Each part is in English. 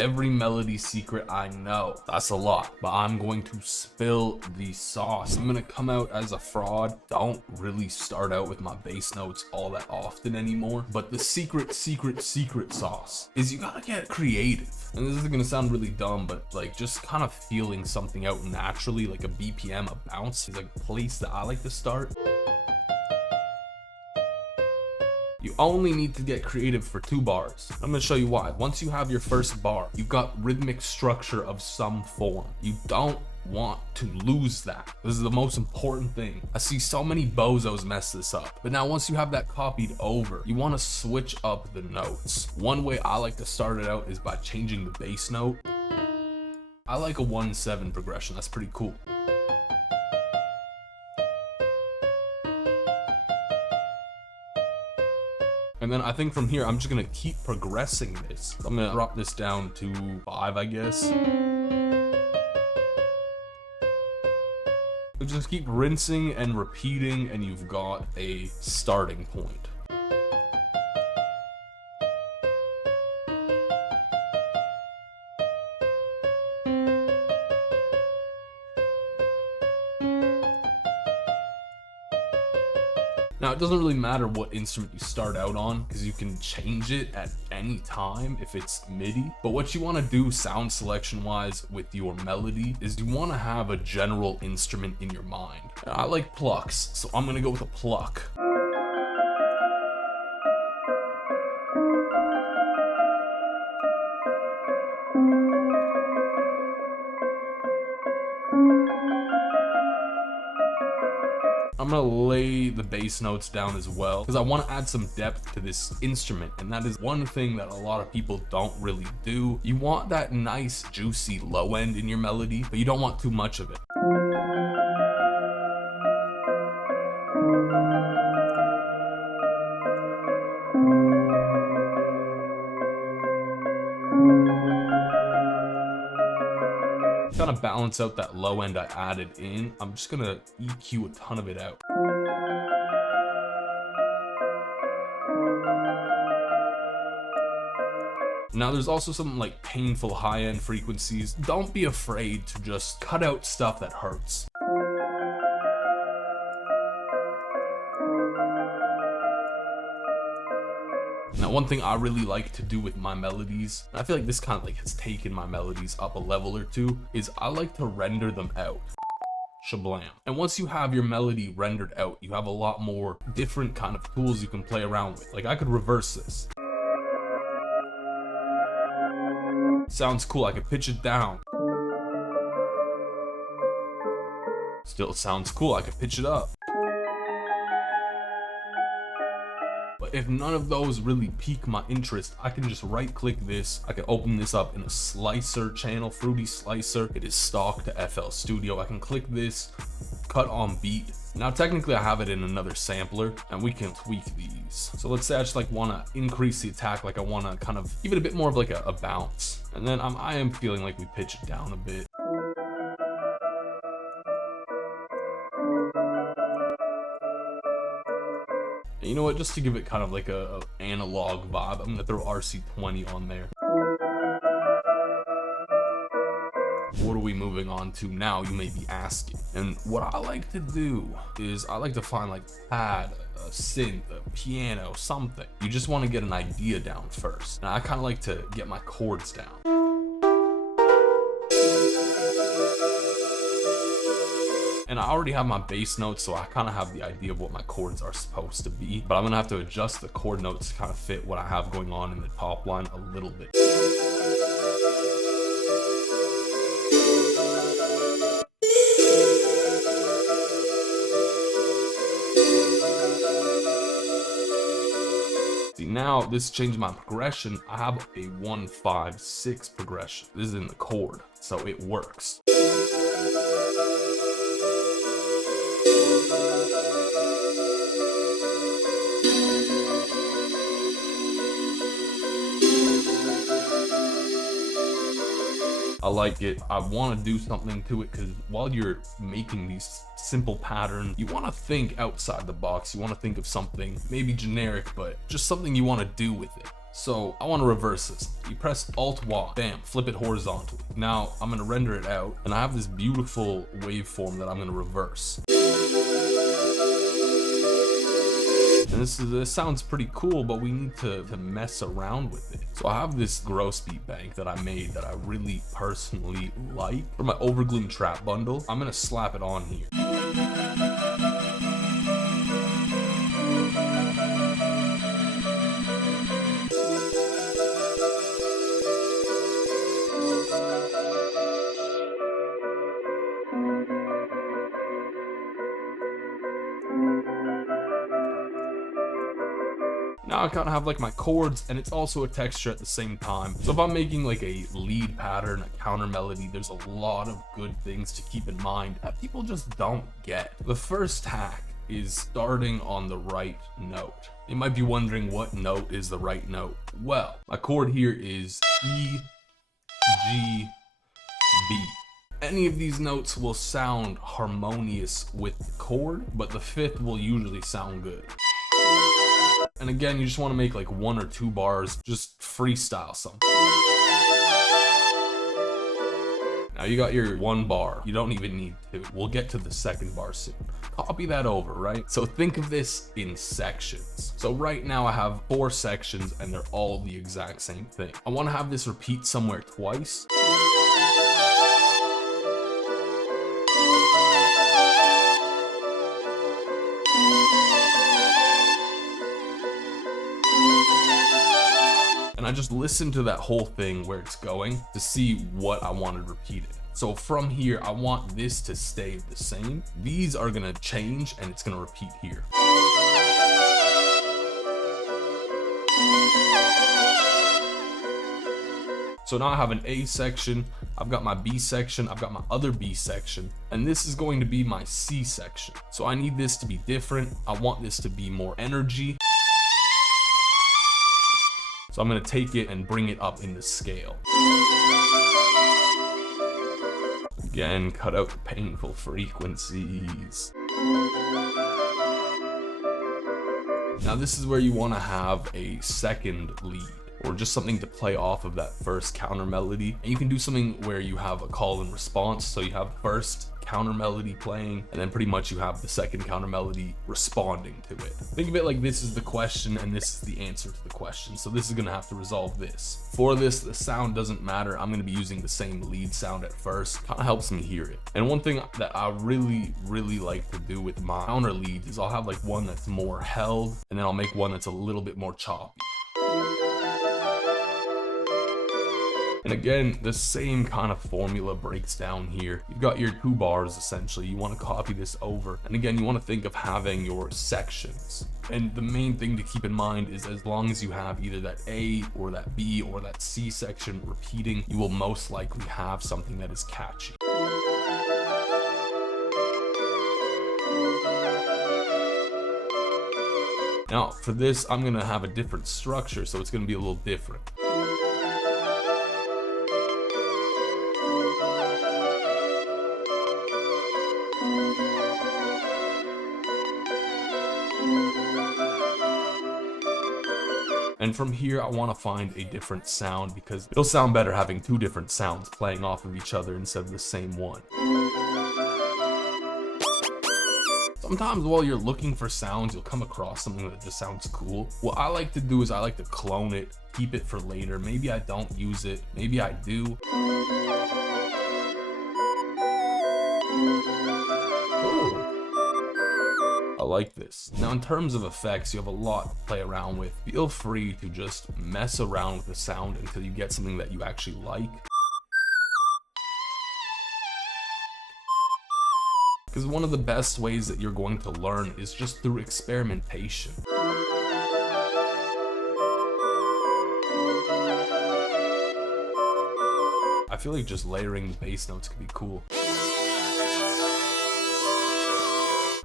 every melody secret I know. That's a lot, but I'm going to spill the sauce. I'm gonna come out as a fraud. Don't really start out with my bass notes all that often anymore, but the secret sauce is you gotta get creative. And this is gonna sound really dumb, but like just kind of feeling something out naturally, like a BPM, a bounce is a place that I like to start. You only need to get creative for 2 bars. I'm gonna show you why. Once you have your first bar, you've got rhythmic structure of some form. You don't want to lose that. This is the most important thing. I see so many bozos mess this up. But now once you have that copied over, you want to switch up the notes. One way I like to start it out is by changing the bass note. I like a 1/7 progression. That's pretty cool. And then I think from here, I'm just gonna keep progressing this. I'm gonna drop this down to 5, I guess. Just keep rinsing and repeating, and you've got a starting point. Now, it doesn't really matter what instrument you start out on because you can change it at any time if it's MIDI. But what you want to do sound selection wise with your melody is you want to have a general instrument in your mind. Now, I like plucks, so I'm going to go with a pluck. I'm gonna lay the bass notes down as well because I want to add some depth to this instrument, and that is one thing that a lot of people don't really do. You want that nice juicy low end in your melody, but you don't want too much of it. Kind of balance out that low end I added in. I'm just gonna EQ a ton of it out. Now there's also some like painful high end frequencies. Don't be afraid to just cut out stuff that hurts. Now, one thing I really like to do with my melodies, and I feel like this kind of like has taken my melodies up a level or two, is I like to render them out. Shablam. And once you have your melody rendered out, you have a lot more different kind of tools you can play around with. Like I could reverse this. Sounds cool. I could pitch it down. Still sounds cool. I could pitch it up. If none of those really pique my interest, I can just right click this. I can open this up in a slicer channel, Fruity Slicer. It is stock to FL Studio. I can click this, cut on beat. Now technically I have it in another sampler and we can tweak these. So let's say I just like want to increase the attack, like I want to kind of give it a bit more of like a bounce. And then I am feeling like we pitch it down a bit. And you know what, just to give it kind of like a analog vibe, I'm gonna throw RC20 on there. What are we moving on to now, you may be asking? And what I like to do is I like to find like pad, a synth, a piano, something. You just want to get an idea down first. And I kind of like to get my chords down. And I already have my bass notes, so I kind of have the idea of what my chords are supposed to be. But I'm gonna have to adjust the chord notes to kind of fit what I have going on in the top line a little bit. See, now this changed my progression. I have a 1-5-6 progression. This is in the chord, so it works. I like it. I want to do something to it because while you're making these simple patterns, you want to think outside the box. You want to think of something maybe generic, but just something you want to do with it. So I want to reverse this. You press Alt Y, bam, flip it horizontally. Now I'm gonna render it out, and I have this beautiful waveform that I'm gonna reverse. And this sounds pretty cool, but we need to mess around with it. So I have this gross beat bank that I made that I really personally like for my overgloom trap bundle. I'm gonna slap it on here. Now I kind of have like my chords, and it's also a texture at the same time. So if I'm making like a lead pattern, a counter melody, there's a lot of good things to keep in mind that people just don't get. The first hack is starting on the right note. You might be wondering, what note is the right note? Well, my chord here is E, G, B. Any of these notes will sound harmonious with the chord, but the fifth will usually sound good. And again, you just want to make like 1 or 2 bars, just freestyle something. Now you got your 1 bar, you don't even need 2. We'll get to the 2nd bar soon. Copy that over, right? So think of this in sections. So right now I have 4 sections and they're all the exact same thing. I want to have this repeat somewhere twice. And I just listen to that whole thing where it's going to see what I wanted repeated. So from here, I want this to stay the same. These are gonna change and it's gonna repeat here. So now I have an A section, I've got my B section, I've got my other B section, and this is going to be my C section. So I need this to be different. I want this to be more energy. So I'm gonna take it and bring it up in the scale. Again, cut out the painful frequencies. Now this is where you wanna have a second lead, or just something to play off of that first counter melody. And you can do something where you have a call and response. So you have first counter melody playing, and then pretty much you have the second counter melody responding to it. Think of it like this is the question and this is the answer to the question. So this is gonna have to resolve this. For this, the sound doesn't matter. I'm gonna be using the same lead sound at first. Kind of helps me hear it. And one thing that I really like to do with my counter leads is I'll have like one that's more held, and then I'll make one that's a little bit more choppy. And again, the same kind of formula breaks down here. You've got your 2 bars essentially. You want to copy this over. And again, you want to think of having your sections. And the main thing to keep in mind is as long as you have either that A or that B or that C section repeating, you will most likely have something that is catchy. Now for this, I'm gonna have a different structure, so it's gonna be a little different. And from here, I want to find a different sound because it'll sound better having 2 different sounds playing off of each other instead of the same one. Sometimes while you're looking for sounds, you'll come across something that just sounds cool. What I like to do is I like to clone it, keep it for later. Maybe I don't use it, maybe I do. I like this. Now in terms of effects, you have a lot to play around with. Feel free to just mess around with the sound until you get something that you actually like. Because one of the best ways that you're going to learn is just through experimentation. I feel like just layering the bass notes could be cool.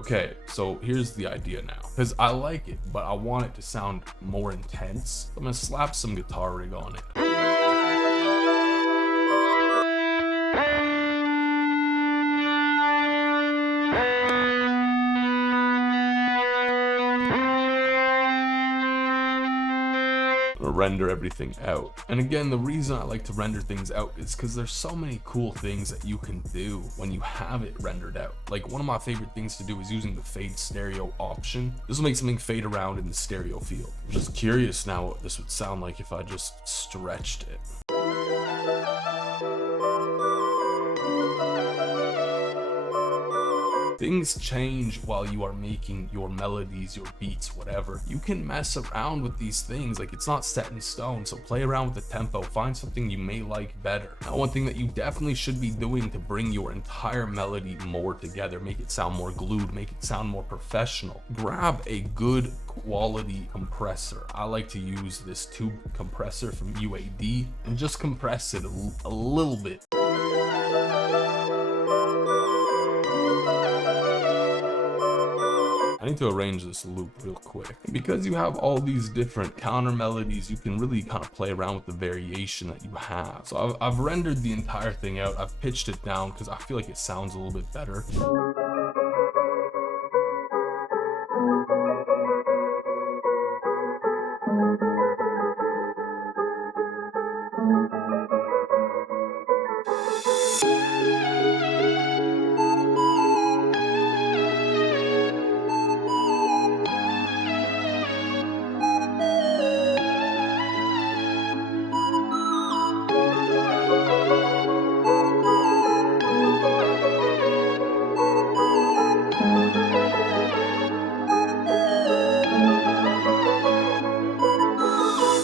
Okay, so here's the idea now. Because I like it, but I want it to sound more intense. I'm gonna slap some guitar rig on it. render everything out. And again, the reason I like to render things out is because there's so many cool things that you can do when you have it rendered out. Like, one of my favorite things to do is using the fade stereo option. This will make something fade around in the stereo field. I'm just curious now what this would sound like if I just stretched it. Things change while you are making your melodies, your beats, whatever. You can mess around with these things, like it's not set in stone, so play around with the tempo, find something you may like better. Now, one thing that you definitely should be doing to bring your entire melody more together, make it sound more glued, make it sound more professional, grab a good quality compressor. I like to use this tube compressor from UAD and just compress it a little bit. I need to arrange this loop real quick. Because you have all these different counter melodies, you can really kind of play around with the variation that you have. So I've rendered the entire thing out. I've pitched it down because I feel like it sounds a little bit better.